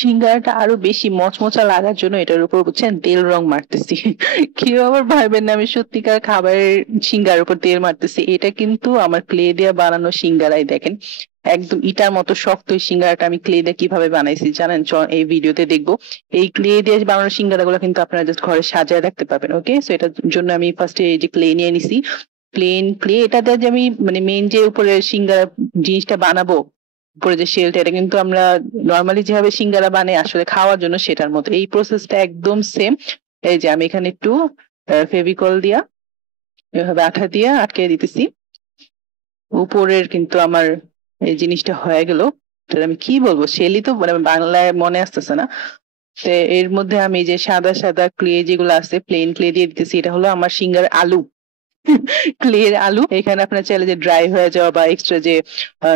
সিঙ্গারাটা আরো বেশি মচমচা লাগার জন্য এটার উপর বুঝছেন তেল রং মারতেছি। কেউ আবার ভাবেন না আমি সত্যিকার খাবারের সিঙ্গারার উপর তেল মারতেছি, এটা কিন্তু আমার ক্লে দিয়ে বানানো সিঙ্গারাই। দেখেন একদম ইটার মতো শক্ত এই সিঙ্গারাটা আমি ক্লে দিয়ে কিভাবে বানাইছি জানেন? এই ভিডিওতে দেখবো। এই ক্লে দিয়ে বানানো সিঙ্গারা গুলো কিন্তু আপনারা জাস্ট ঘরে সাজায় রাখতে পারবেন। ওকে, সো এটার জন্য আমি ফার্স্টে এই যে ক্লে নিয়ে নিছি। প্লেন ক্লে, এটা দিয়ে যে আমি মানে মেন যে উপরে সিঙ্গারা জিনিসটা বানাবো, উপরে যে শেলটা, এটা কিন্তু আমরা নর্মালি যেভাবে সিঙ্গারা বানাই আসলে খাওয়ার জন্য সেটার মতো এই প্রসেসটা একদম সেম। এই যে আমি এখানে একটু ফেভিকল দিয়া এভাবে আঠা দিয়ে আটকে দিতেছি উপরের, কিন্তু আমার এই জিনিসটা হয়ে গেল। আমি কি বলবো, শেলই তো মানে বাংলায় মনে আসতেছে না। তো এর মধ্যে আমি যে সাদা সাদা ক্লে যেগুলো আছে প্লেন ক্লে দিয়ে দিতেছি। এটা হলো আমার সিঙ্গার আলু, ক্লের আলু। এখানে আপনার চাইলে যে ড্রাই হয়ে যাওয়া বা এক্সট্রা যে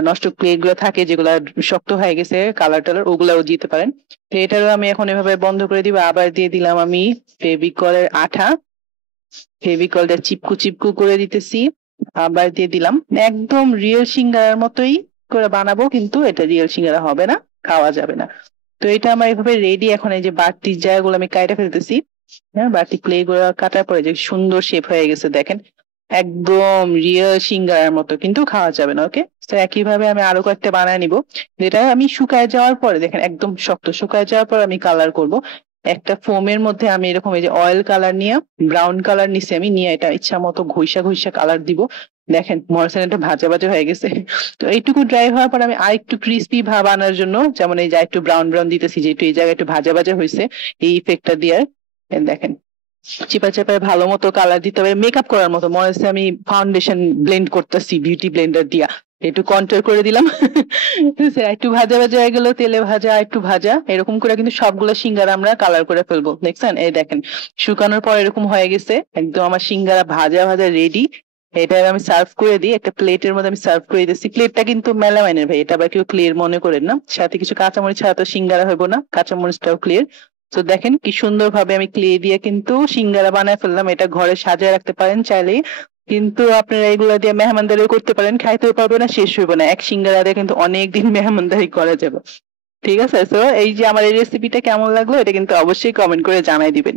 নষ্ট ক্লে গুলো থাকে যেগুলো শক্ত হয়ে গেছে কালার টালার, ওগুলাও দিতে পারেন। তো এটারও আমি এখন এভাবে বন্ধ করে দিব। আবার দিয়ে দিলাম আমি ফেভিকলের আঠা, ফেভিকলটা চিপকু চিপকু করে দিতেছি। আবার দিয়ে দিলাম, একদম রিয়েল সিঙ্গারার মতোই করে বানাবো, কিন্তু এটা রিয়েল সিঙ্গারা হবে না, খাওয়া যাবে না। তো এটা আমার এভাবে রেডি। এখন এই যে বাড়তি জায়গাগুলো আমি কাইটা ফেলতেছি। হ্যাঁ, বাড়তি ক্লে গুলো কাটার পরে যে সুন্দর শেপ হয়ে গেছে দেখেন, একদম রিয়েল সিঙ্গারার মতো, কিন্তু খাওয়া যাবে না। ওকে, তো একইভাবে আমি আরো কয়েকটা বানায় নিব। যেটা আমি শুকায় যাওয়ার পরে দেখেন একদম শক্ত শুকায় যাওয়ার পর আমি কালার করব। একটা ফোমের মধ্যে আমি এরকম এই যে অয়েল কালার নিয়ে ব্রাউন কালার নিছি আমি, নিয়ে এটা ইচ্ছা মতো ঘষা ঘষা কালার দিব। দেখেন মরসেন এটা ভাজা ভাজা হয়ে গেছে। তো এইটুকু ড্রাই হওয়ার পর আমি আর একটু ক্রিস্পি ভাব আনার জন্য, যেমন এই যে একটু ব্রাউন ব্রাউন দিতেছি, যে একটু এই জায়গায় একটু ভাজা ভাজা হয়েছে, এই ইফেক্টটা দিয়ে দেখেন চিপা চাপায় ভালো মতো কালার দিতে হবে। মেকআপ করার মতো মনে হচ্ছে আমি ফাউন্ডেশন ব্লেন্ড করতেছি বিউটি ব্লেন্ডার দিয়া। একটু কন্ট্রোল করে দিলাম। একটু ভাজা ভাজা হয়ে গেল, তেলে ভাজা একটু ভাজা, এরকম করে কিন্তু সবগুলো সিঙ্গারা আমরা কালার করে ফেলবো। দেখছেন, এই দেখেন শুকানোর পর এরকম হয়ে গেছে, একদম আমার সিঙ্গারা ভাজা ভাজা রেডি। এটা আমি সার্ভ করে দিই, একটা প্লেটের মধ্যে আমি সার্ভ করে দিচ্ছি। প্লেটটা কিন্তু মেলামাইনের ভাই, এটা আবার কেউ ক্লিয়ার মনে করেন না। সাথে কিছু কাঁচামরিচ ছাড়া তো সিঙ্গারা হইব না, কাঁচামরিচটাও ক্লিয়ার। তো দেখেন কি সুন্দর ভাবে আমি ক্লে দিয়ে কিন্তু সিঙ্গারা বানায় ফেললাম। এটা ঘরে সাজায় রাখতে পারেন চাইলেই, কিন্তু আপনারা এগুলা দিয়ে মেহমানদারি করতে পারেন, খাইতেও পারবে না, শেষ হইব না। এক সিঙ্গারা দিয়ে কিন্তু অনেকদিন মেহমানদারি করা যাবে। ঠিক আছে, তো এই যে আমার এই রেসিপিটা কেমন লাগলো এটা কিন্তু অবশ্যই কমেন্ট করে জানাই দিবেন।